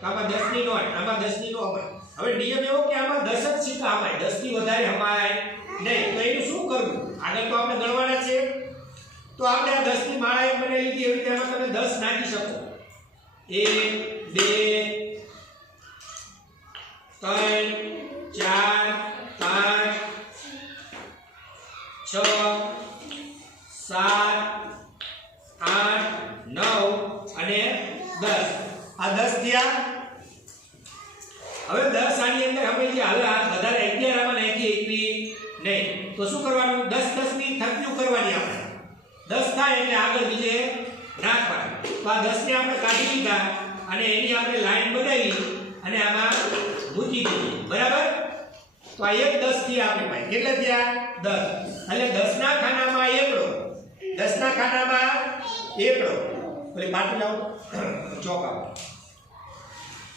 તો આમાં 10 ની નોટ, આમાં 10 ની નો અપાય. હવે નિયમ એવો કે આમાં 10 જ સિક્કા અપાય, 10 થી વધારે અપાય નહીં. તો એનું શું કરવું? આગળ તો આપણે ગણવાના છે. તો આપણે આ 10 ની માળા એક બનાવી લીધી. એવી રીતે આમાં તમે 10 નાખી શકો. 1 2 3 4 5 6 7 8 9 અને 10. આ 10 થયા. હવે 10 આની અંદર આપણે જે હવે આ વધારે 11 આમાં નાખી એકવી નહીં. તો શું કરવાનું? 10 10 ની થપ્યું કરવાની આપણે. 10 થાય એટલે આગળ બીજે નાખવાનું. તો આ 10 ને આપણે કાઢી લીધા અને એની આપણે લાઈન બનાવી અને આમાં મૂકી દીધી. બરાબર? તો આ એક 10 થી આપણી પાસે કેટલા થયા? 10. એટલે 10 ના ખાનામાં એકડો, 10 ના ખાનામાં એકડો. ઓલી પાટી લાવો, ચોક આપો.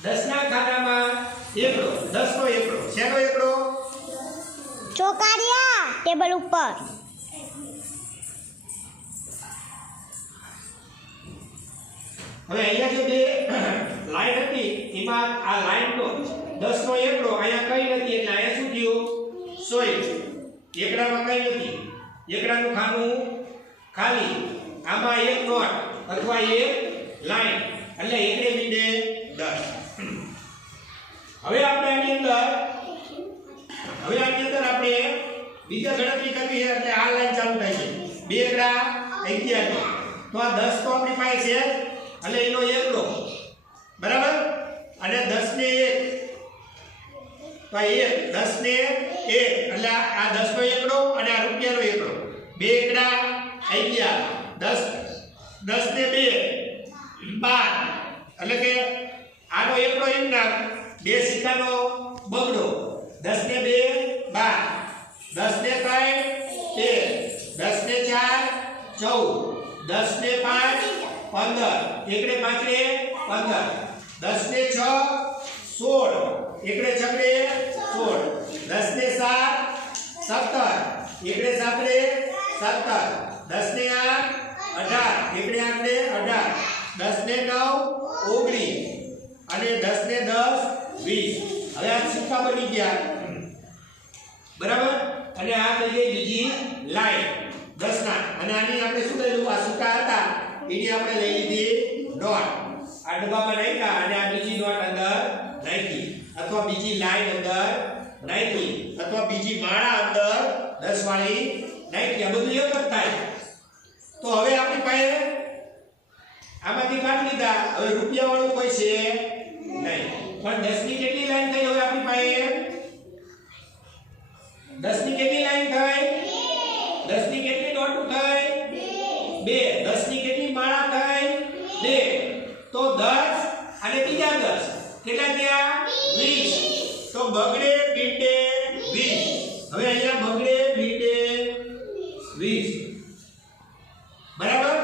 10 ના ખાનામાં એકડો, 10 નો એકડો. શેનો એકડો? ચોકાડિયા ટેબલ ઉપર. હવે અહીંયા જે બે લાઈન હતી એમાં આ લાઈનનો 10 નો એકડો અહીંયા કઈ નથી એટલે અહીંયા શું થયું? 100. એકડામાં કઈ નથી, એકડાનું ખાનું ખાલી. આમાં એક નોટ અથવા એક લાઈન એટલે એકડે બીડે 10. હવે આપણે આની અંદર આપણે બીજા ગણતરી કરવી છે એટલે આ લાઈન ચાલુ થાય છે. 2 એકડા 11. તો આ 10 તો આપણી પાસે છે એટલે એનો એકડો. બરાબર? અને 10 ને 1 તો 10 ને 1 એટલે આ 10 નો એકડો અને આ રૂપિયાનો એકડો. 2 એકડા 11. 10 ને 2 12. એટલે કે આનો એકડો એમ નામ 2 સિક્કાનો બગડો. 10 ને 2 12. 10 ને 3 13. 10 ને 4 14. 10 ને 5 15. એકડે પાંચડે 15. 10 ને 6 16. એકડે છકડે 16. 10 ને 7 17. એકડે સાતડે 17. 10 ને 8 18. એકડે આઠડે 18. 10 ને 9 19. અને 10 ને 10 20. હવે આ સિક્કા બની ગયા. બરાબર? અને આ થઈ ગઈ બીજી લાઈન 10 ના. અને આની આપણે શું કર્યું? આ સિક્કા હતા એની આપણે લઈ લીધી નોટ. આ ડબ્બામાં નાખ્યા અને આ બીજી નોટ અંદર નાખી અથવા બીજી લાઈન અંદર નાખી અથવા બીજી માળા અંદર 10 વાળી નાખી. આ બધું એક જ થાય. તો હવે આપણી પાસે આમાંથી કાઢી લીધા. હવે રૂપિયા વાળું કોઈ છે નહીં. પણ 10 ની કેટલી લાઈન થઈ? હવે આપણી પાસે 10 ની કેટલી લાઈન થઈ? 10 ની કેટલી નોટો થઈ? 2. 10 ની કેટલી માળા થઈ? 2. તો 10 અને બીજા 10 કેટલા થયા? 20. તો બગડે બીડે 20. હવે અહીંયા બગડે બીડે 20. બરાબર?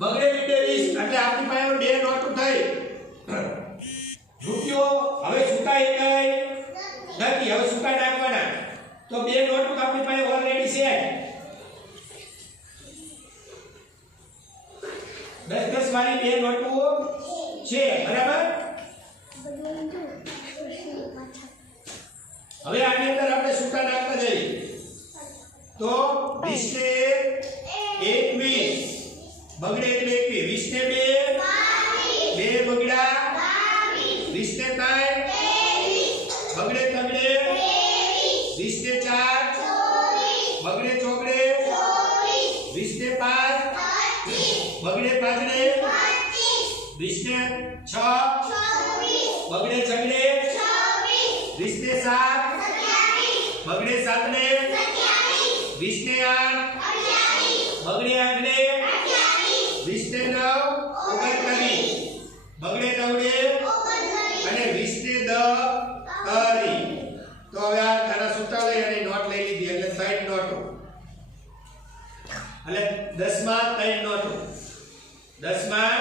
બગડે બીડે 20 એટલે આપણી પાસે બે નોટો થઈ. રૂપિયો હવે છૂટા એકાય નથી. હવે છૂટા નાખવાના. તો બે નોટો આપણી પાસે ઓલરેડી છે. 10 વાળી બે નોટો છે. બરાબર? હવે આની અંદર આપણે છૂટા નાખતા જઈએ. તો 20 ને 21. બગડે એટલે 21. 20 ને 2 2 બગડા 20 ને 3 બગડે તગડે 20 ને 4 બગડે ચોકડે 20 ને 5 બગડે પાંચડે 20 ને 6 બગડે છગડે 20 ને 7 બગડે સાતડે 20 ને 8 બગડે આઠડે 20 ને 9 39 બગડે નવડે અને 20 ને 10 કરી. તો હવે આ તારા સૂતા લઈ અને નોટ લઈ લીધી એટલે 60 નોટો. એટલે 10 માં 3 નોટો. 10 માં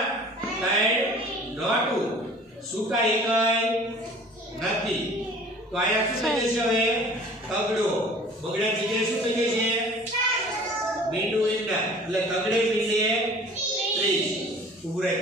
3 નોટો. સૂતા એકય નથી. તો આયા શું થઈ જશે? હવે તગડો. બગડા જગ્યાએ શું થઈ જશે? મીંડું ઈંડા. એટલે તગડે મીંડે 30. ઉભું રહે.